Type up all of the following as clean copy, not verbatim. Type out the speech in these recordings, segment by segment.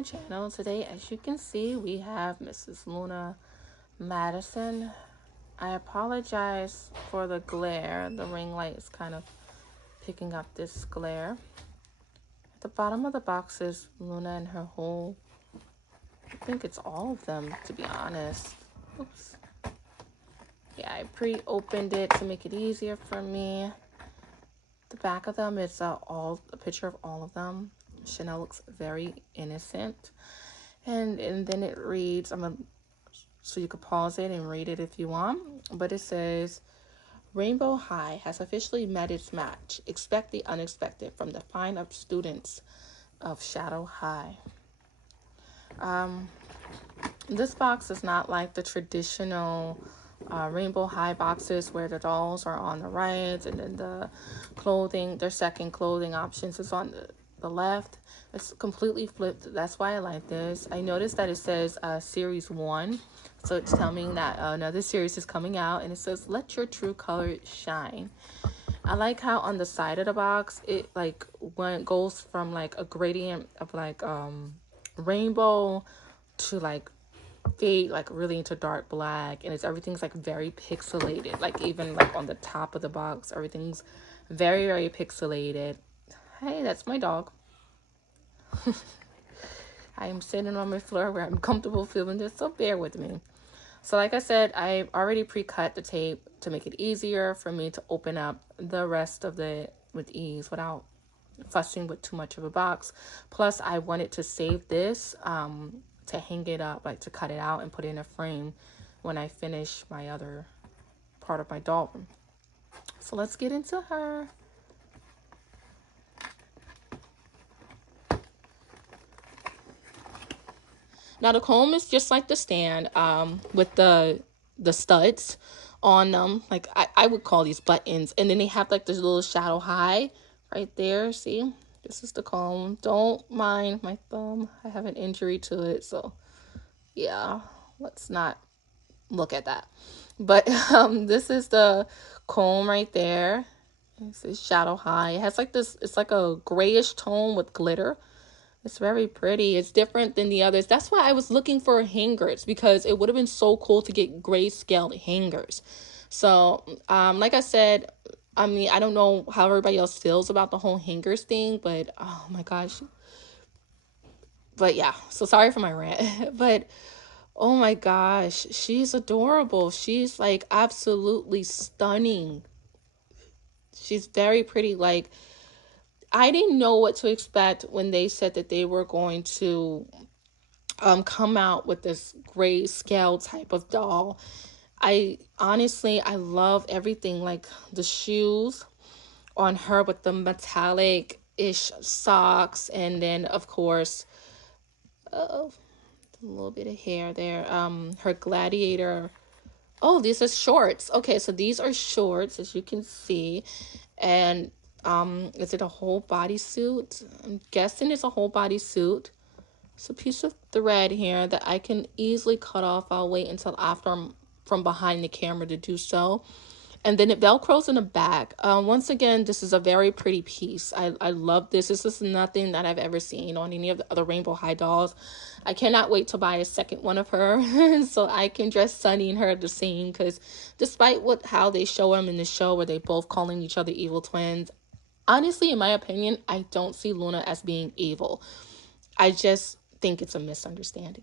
Luna channel. Today, as you can see, we have Mrs. Luna Madison. I apologize for the glare. The ring light is kind of picking up this glare. At the bottom of the box is Luna and her whole, I think it's all of them, to be honest. Oops. Yeah, I pre-opened it to make it easier for me. The back of them is a picture of all of them. Chanel looks very innocent, and then it reads, so you could pause it and read it if you want, but it says, Rainbow High has officially met its match. Expect the unexpected from the fine of students of Shadow High. This box is not like the traditional Rainbow High boxes where the dolls are on the right and then the clothing, their second clothing options is on the left. It's completely flipped. That's why I like this. I noticed that it says series 1, so it's telling me that another series is coming out, and it says let your true color shine. I like how on the side of the box it like when it goes from like a gradient of like rainbow to like fade like really into dark black, and everything's like very pixelated. Like even like on the top of the box, everything's very pixelated. Hey, that's my dog. I am sitting on my floor where I'm comfortable filming this, so bear with me. So like I said, I already pre-cut the tape to make it easier for me to open up the rest of it with ease without fussing with too much of a box. Plus, I wanted to save this to hang it up, like to cut it out and put it in a frame when I finish my other part of my doll room. So let's get into her. Now the comb is just like the stand with the studs on them. Like I would call these buttons. And then they have like this little Shadow High right there. See? This is the comb. Don't mind my thumb. I have an injury to it. So yeah, let's not look at that. But this is the comb right there. This is Shadow High. It has like this, it's like a grayish tone with glitter. It's very pretty. It's different than the others. That's why I was looking for hangers, because it would have been so cool to get grayscale hangers. So, like I said, I mean, I don't know how everybody else feels about the whole hangers thing, but oh my gosh. But yeah, so sorry for my rant. But oh my gosh, she's adorable. She's like absolutely stunning. She's very pretty. Like, I didn't know what to expect when they said that they were going to come out with this grayscale type of doll. I love everything, like the shoes on her with the metallic-ish socks, and then of course, a little bit of hair there. Her gladiator. Oh, these are shorts. Okay, so these are shorts, as you can see, and is it a whole bodysuit? I'm guessing it's a whole bodysuit. It's a piece of thread here that I can easily cut off. I'll wait until after I'm from behind the camera to do so. And then it velcros in the back. Once again, this is a very pretty piece. I love this. This is nothing that I've ever seen on any of the other Rainbow High dolls. I cannot wait to buy a second one of her so I can dress Sunny and her the same. Because despite how they show them in the show where they both calling each other evil twins, honestly, in my opinion, I don't see Luna as being evil. I just think it's a misunderstanding.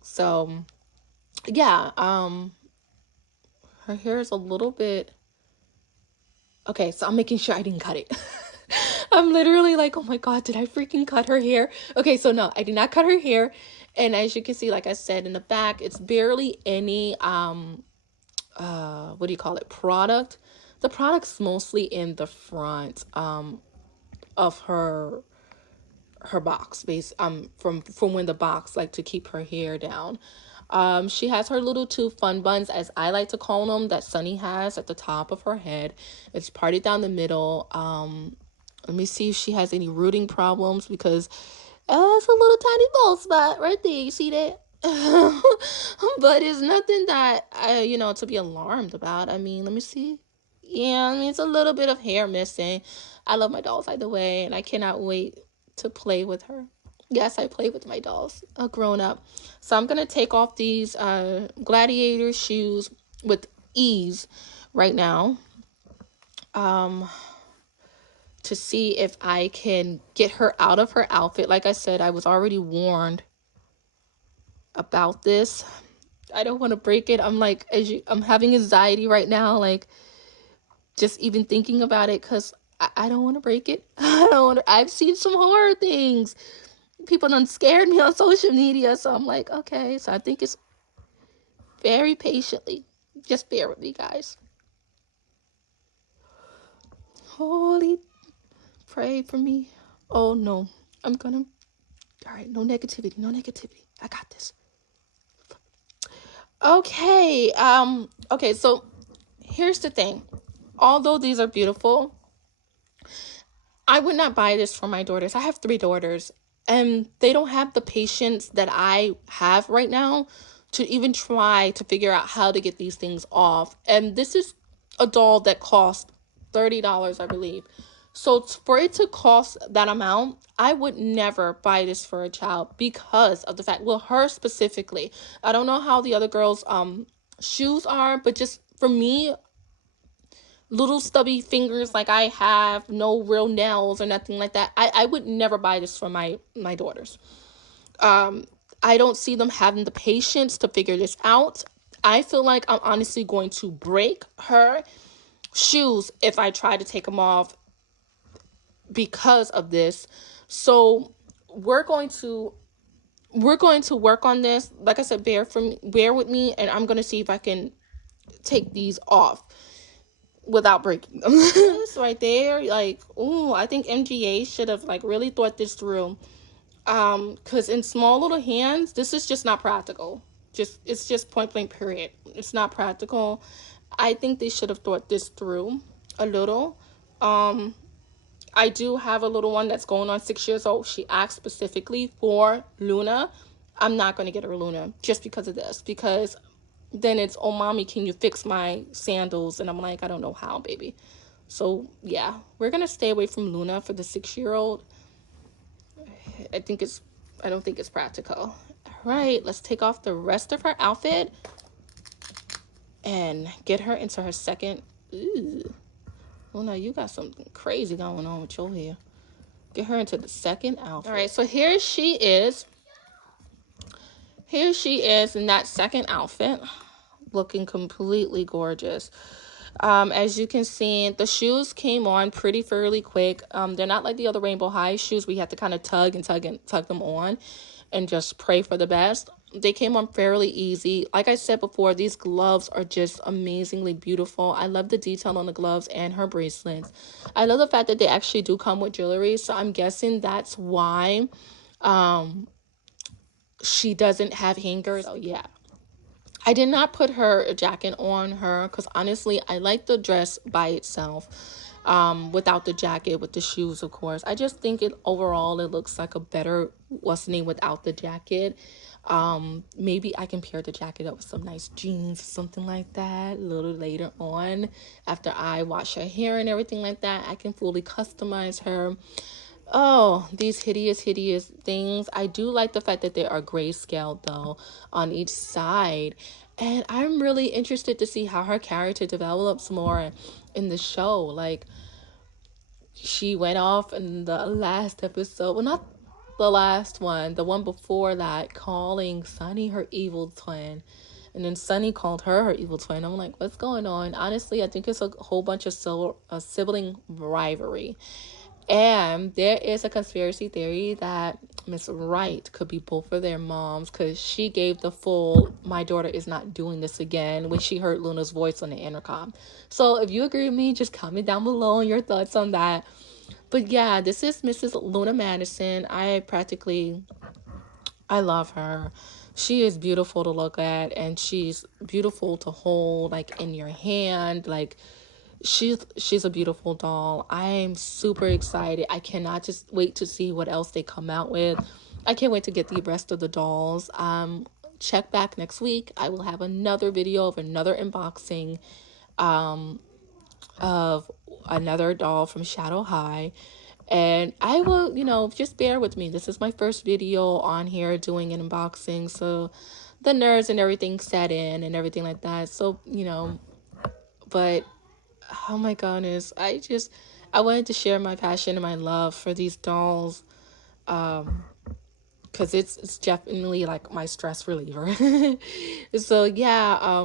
So, yeah, her hair is a little bit... Okay, so I'm making sure I didn't cut it. I'm literally like, oh my god, did I freaking cut her hair? Okay, so no, I did not cut her hair. And as you can see, like I said, in the back, it's barely any, what do you call it, product. The product's mostly in the front of her box base, from when the box, like, to keep her hair down. She has her little two fun buns, as I like to call them, that Sunny has at the top of her head. It's parted down the middle. Let me see if she has any rooting problems, because it's a little tiny bald spot right there. You see that? But it's nothing that to be alarmed about. I mean, let me see. Yeah, I mean, it's a little bit of hair missing. I love my dolls either way, and I cannot wait to play with her. Yes, I play with my dolls, a grown up. So I'm gonna take off these gladiator shoes with ease right now, to see if I can get her out of her outfit. Like I said, I was already warned about this. I don't want to break it. I'm like, I'm having anxiety right now, like just even thinking about it, because I don't want to break it. I don't want to. I've seen some horror things. People done scared me on social media, so I'm like, okay. So I think it's very patiently. Just bear with me, guys. Holy, pray for me. Oh no, I'm gonna. All right, no negativity, no negativity. I got this. Okay. Okay. So here's the thing. Although these are beautiful, I would not buy this for my daughters. I have 3 daughters, and they don't have the patience that I have right now to even try to figure out how to get these things off. And this is a doll that cost $30, I believe. So for it to cost that amount, I would never buy this for a child because of the fact, well, her specifically. I don't know how the other girls' shoes are, but just for me, little stubby fingers like I have, no real nails or nothing like that. I would never buy this for my daughters. I don't see them having the patience to figure this out. I feel like I'm honestly going to break her shoes if I try to take them off because of this. So we're going to work on this. Like I said, bear with me, and I'm going to see if I can take these off without breaking them. This right there, like, ooh, I think MGA should have like really thought this through. Because in small little hands, this is just not practical. It's just point blank period. It's not practical. I think they should have thought this through a little. I do have a little one that's going on 6 years old. She asked specifically for Luna. I'm not going to get her Luna just because of this, because then it's, oh mommy, can you fix my sandals? And I'm like, I don't know how, baby. So yeah, we're gonna stay away from Luna for the 6-year-old. I don't think it's practical. All right, let's take off the rest of her outfit and get her into her second. Ooh, well, now you got something crazy going on with your hair. Get her into the second outfit. All right, so here she is in that second outfit, looking completely gorgeous. As you can see, the shoes came on fairly quick. They're not like the other Rainbow High shoes. We had to kind of tug them on and just pray for the best. They came on fairly easy. Like I said before, these gloves are just amazingly beautiful. I love the detail on the gloves and her bracelets. I love the fact that they actually do come with jewelry. So I'm guessing that's why she doesn't have hangers. So yeah. I did not put her jacket on her because honestly, I like the dress by itself, without the jacket, with the shoes, of course. I just think it overall, it looks like a better without the jacket. Maybe I can pair the jacket up with some nice jeans or something like that a little later on after I wash her hair and everything like that. I can fully customize her. Oh, these hideous things. I do like the fact that they are grayscale though on each side. And I'm really interested to see how her character develops more in the show. Like, she went off in the last episode. Well, not the last one, the one before that, calling Sunny her evil twin. And then Sunny called her evil twin. I'm like, what's going on? Honestly, I think it's a whole bunch of sibling rivalry. And there is a conspiracy theory that Miss Wright could be both of their moms, because she gave the full, my daughter is not doing this again, when she heard Luna's voice on the intercom. So if you agree with me, just comment down below on your thoughts on that. But yeah, this is Mrs. Luna Madison. I love her. She is beautiful to look at, and she's beautiful to hold, like in your hand. Like, she's a beautiful doll. I'm super excited. I cannot just wait to see what else they come out with. I can't wait to get the rest of the dolls. Check back next week. I will have another video of another unboxing of another doll from Shadow High. And I will, just bear with me. This is my first video on here doing an unboxing, so the nerves and everything set in and everything like that. So, but oh my goodness, I wanted to share my passion and my love for these dolls, because it's definitely like my stress reliever. So yeah,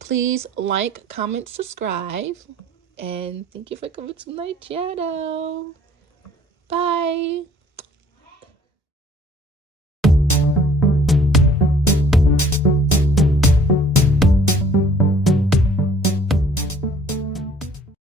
please like, comment, subscribe, and thank you for coming to my channel. Bye.